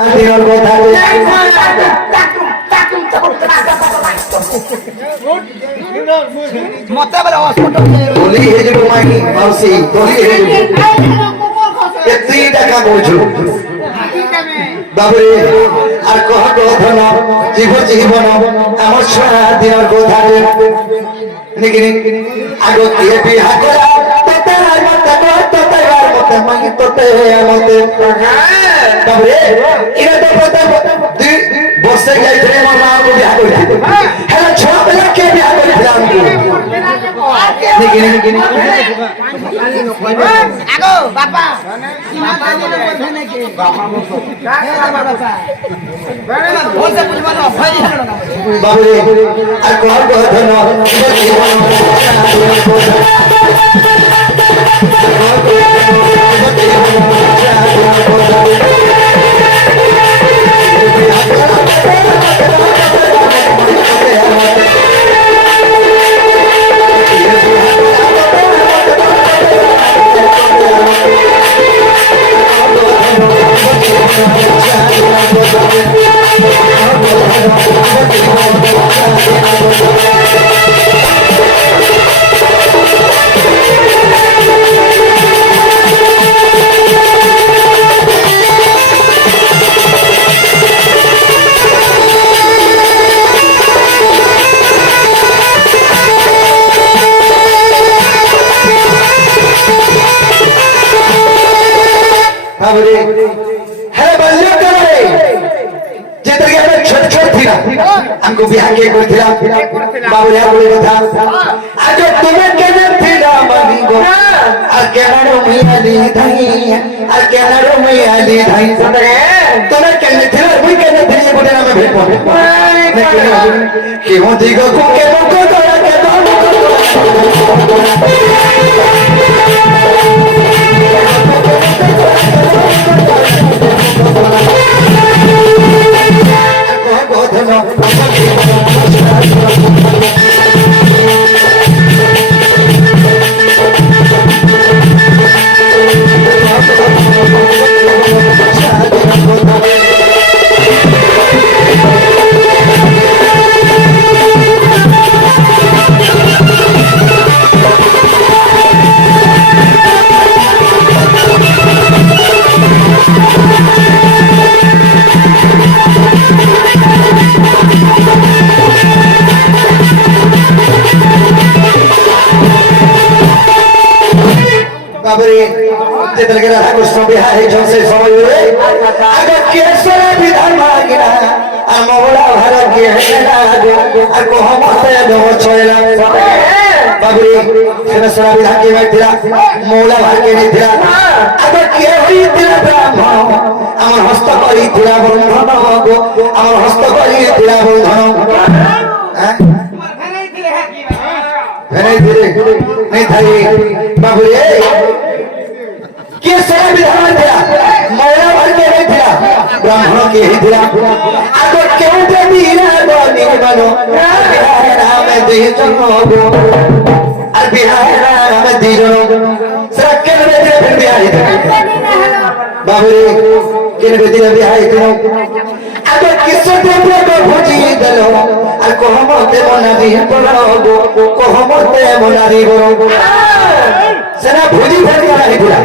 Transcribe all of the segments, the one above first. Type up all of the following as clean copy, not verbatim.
দিনের কথা মতে বলে হসপিটাল বলি হে যে মাইনি মাউসি বলি হে যে এতই টাকা বলছো বাবরে আর কহ ধন জীবন আমার সোনা দিনের কথা নাকি আগে দিয়ে বিহা করা তোতে আর মতে মাগি তোতে মতে বাবরে ইরা তো কথা তুই বসে যাইতে আমার মা को বিয়া কইতে হ্যাঁ ছোট বেলা কে বিয়া কইতে আমকো নাকি আগো বাবা বাবা বলছে নাকি বাবা বলছে বলছে বুঝবানো ভাই বাবরে আর কহ ধন জীবন हमको बिहार के कर दिया बाबूया बोले था आज तुम्हें केने थिला मनी गो आ केनारो मैयाली धाई आ केनारो मैयाली धाई तुम्हें केने थिला मुई केने थिले बोले ना मैं भेट के हो दिगो को के तोरा के कृष्ण बिहारी से समय अगर केसर विधान मांगिना मोड़ा भर के बाबरी केसर विधान के बैठा मोड़ा भर के नहीं अगर के ब्राह्मण आम हस्त कर बंधन आम हस्त कर बंधन नहीं थाई बाबरी केसर विधान थिला मोरा भर के नहीं थिला ब्राह्मण के ही थिला आगो केउ दे बीरा बनी बनो बिहार नाम दे जन्म गो और बिहार नाम दे जन्म सरकल में दे फिर बिहारी बाबरे केन बेदी बिहारी दिनो आगो किसो दे को भोजी दलो और कोहमते मना दी पड़ो गो कोहमते मना दी बरो सेना भोजी भर के नहीं दिला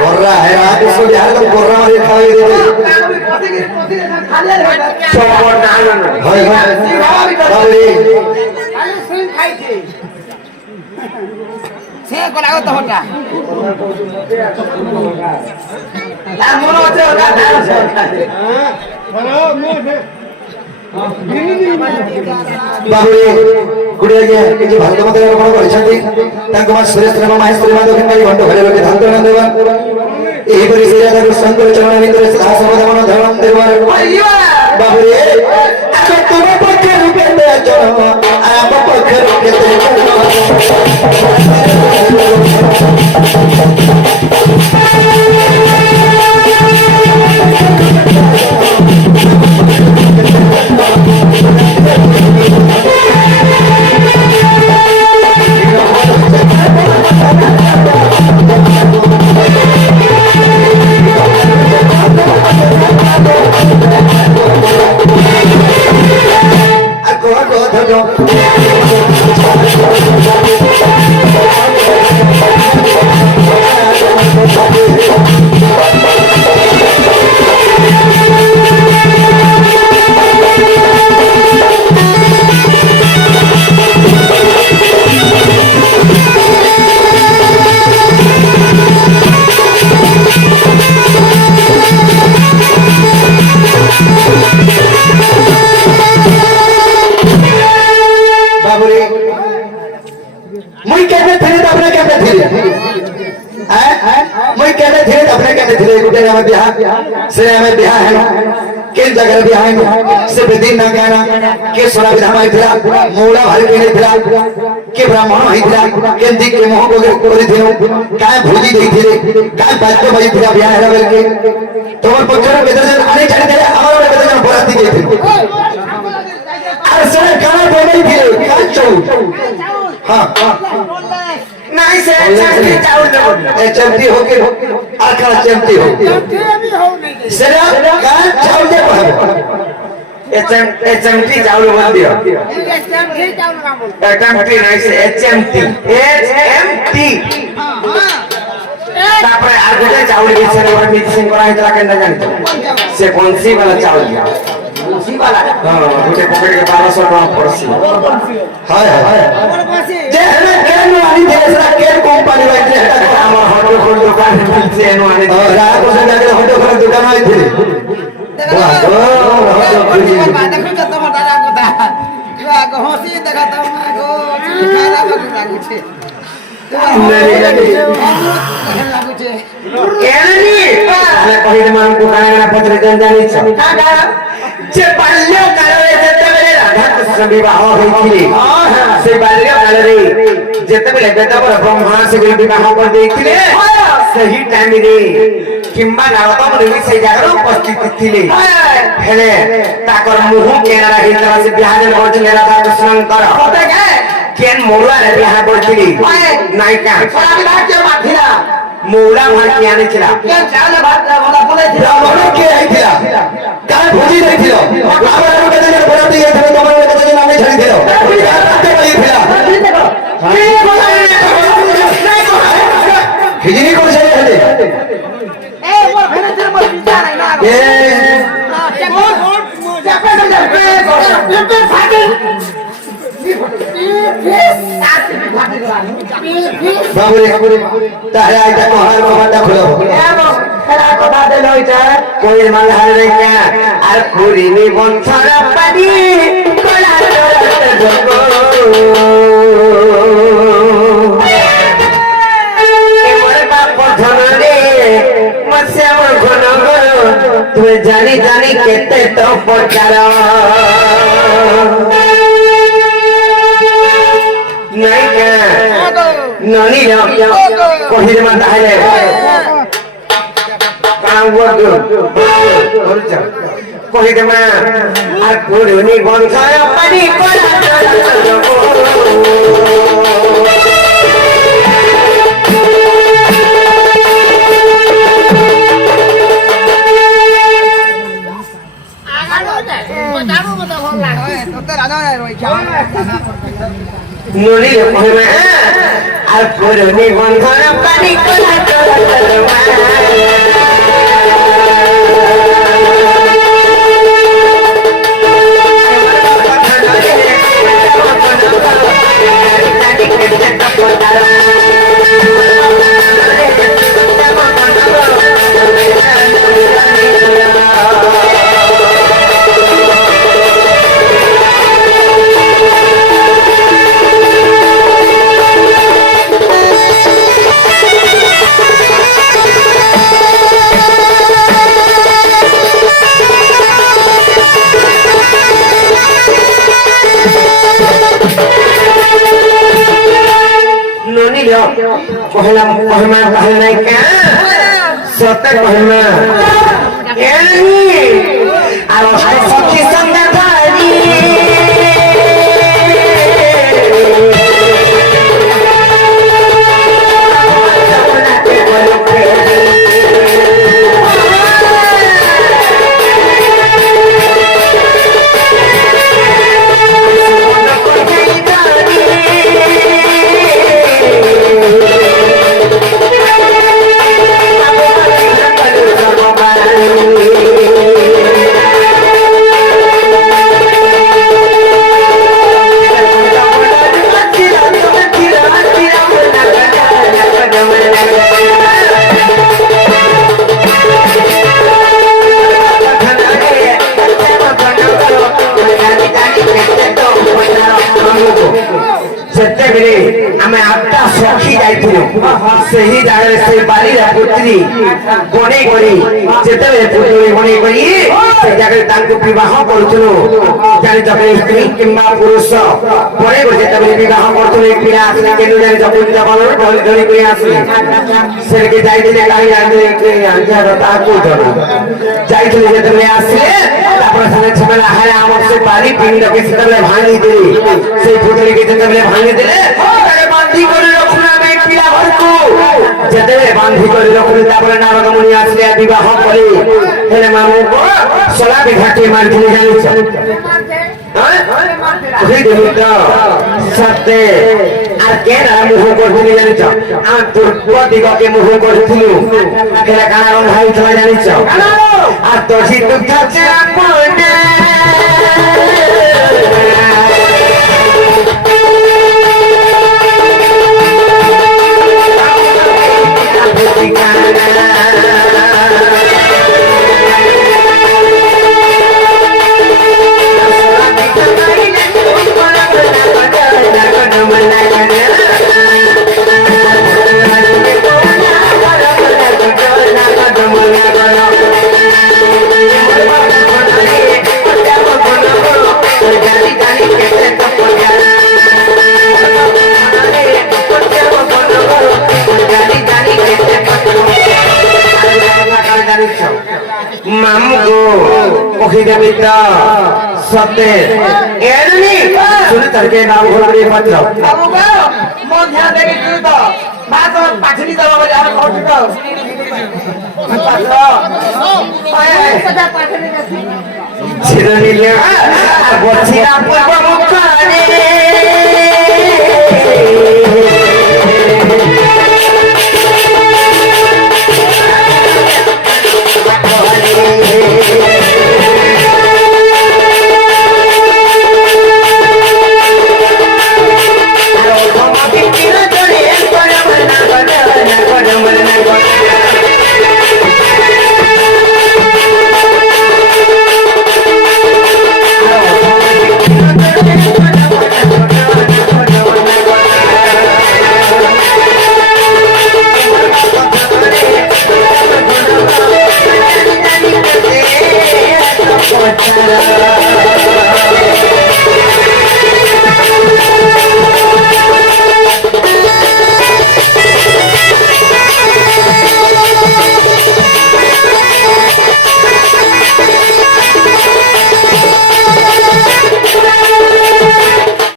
कोर्रा है आज इसको बिहार तो कोर्रा मारे खाए दे चौपड़ डालना भाई भाई सुन खाई थी से को लागो तो होता ला मोनो होते होता हां मोनो बाबुरे गुड़िया के जे भाग्य मते कोन करछथि तांको मा सुरेश राम महेश्वरी मा दखन करी घंटो घरे लोके धान धन देवा एही परि से राधा कृष्ण को चरण भितर सदा समदमन धर्म देवा बाबुरे आको तुम पखे रुके दे चरण आप पखे रुके दे ଆମେ ବିହା ହେନୁ के जगह भी आए से बेदिन ना कहना के सोना विधान आइथिला मौला भाई के नेथिला के ब्राह्मण आइथिला के दिक के मोह को करिथिलो काय भोजी देथिले काय बाद्य बजिथिला बियाह हेरा बेल के तोर पक्षर बेदजन आने छाड़ी देले हमर बेदजन बराती देथिल अरे सरे गाना बोलै थिले काय चौ हां नहीं से चमटी चाउल ए चमटी होके आखा चमटी हो सरे का चाउल दे चमटी चाउल मत दियो चमटी नहीं से एचएमटी तापर आ गोटे चाउल बिछरे और मिक्सिंग करा हेतला केना जानतो से कोनसी वाला चाउल दिया कोनसी वाला हां गोटे पॉकेट के 1200 टका पड़सी हाय हाय जे हेना केन आनी देसरा केन कंपनी बाइले हेटा हमर हटो खोल दुकान मिलছে एनु आनी रा को से जाके हटो खोल दुकान आइथिले वाह ओ हटो खोल बात देखो कत मोटा लागता आगो हसी देखत गो खाना बगु लागु छे मेरी लागु छे केनी मैं कहि दे मान को काना पत्र जन जानि छ का जे बाल्य कालरे जेतेबेले राधा कृष्ण विवाह होइथिले से बाल्य कालरे जेतेबेले बेदबर ब्रह्मा से विवाह कर देथिले सही टाइम रे किम्बा नारद मुनि से जागर उपस्थित थिले हेले ताकर मुह केना हितरा से बियाह जन करथिले राधा कृष्ण कर होते के केन मौला रे बियाह करथिले नाइ का छोरा विवाह के माथिला मौला माटी आने छिला केन चाले बात बोला बोले ब्राह्मण के आइथिला काय भोजी देथिलो बाबा के जन बराती आइथिलो तमन के जन नामे छाड़ी दिलो राते आइथिला हिजनी कोन से हेले ए मोर भेने तेरे मोर विचार है ना ए बाबूरे तारे आइता कोहार बाबाटा खुलो एरा कथा दे लइता कोई मालहार रे क्या আর খুরিনি বন্ধরা পানি কোলা জগো तुम जानी जानी केते तो पचार नहीं क्या ननी कही दे मत आले काम वो कही दे मैं আর পুরনি বংশায় পানি কোলা नली कहमा আর পুরনি বংশায় পানি কোলা कहला कहमा कहले क्या सत्य कहमा एनी आरो सखी संग धारी से ही ଜାଗାରେ ସେ ବାଲିର ପୁତ୍ରୀ ବନେଇ କରି ଯେତେବେଳେ ପୁତ୍ରୀ ବନେଇ କରି ସେ ଜାଗାରେ ତାଙ୍କୁ ବିବାହ କରୁଥିଲୁ ଜାଣିଛ ସ୍ତ୍ରୀ କିମ୍ବା ପୁରୁଷ ପରେ ଯେତେବେଳେ ବିବାହ କରୁଥିଲୁ ପିଲା ଆସିଲେ କେନୁ ଜାଣିଛ ବୃନ୍ଦାବନରୁ ଧରି କରି ଆସିଲେ ସେଠିକି ଯାଇଥିଲେ କାହିଁ ଆଣିଥିଲେ ତାକୁ ଜଣା ଯାଇଥିଲେ ଯେତେବେଳେ ଆସିଲେ ତାପରେ ସେମାନେ ହାରେ ଆମର ସେ ବାଲି ପିଣ୍ଡକେ ସେତେବେଳେ ଭାଙ୍ଗିଦେଲେ ସେଇ ପୁତ୍ରୀକି ଯେତେବେଳେ ଭାଙ୍ଗିଦେଲେ ବାନ୍ଧି କରି ରଖୁନା ଆମେ ପିଲା ଘରକୁ ଯେତେବେଳେ ବାନ୍ଧି କରି ରଖୁନି ତାପରେ ନାରଦ ମୁନି ଆସିଲେ ବିବାହ କରି ହେଲେ ମାମୁଙ୍କୁ ସଲା ବିଘାଟି ମାରିଥିଲେ ଜାଣିଛ ସତେ আর কেন মুহ করছিলি জানিছ আমি পূর্ব দিগকে মুহ করছিলু হেলে কানা রন্ধা হইছিল জানিছ আর দশি দুগ্ধ চাপনে सत्य सुन तरके नाम घोड़े पत्र बाबू को मन ध्यान देके सुन तो बात पाछड़ी दबा बजा हम पहुंच तो सदा पाछड़ी चिरनिया बचिया पूर्व मुखाने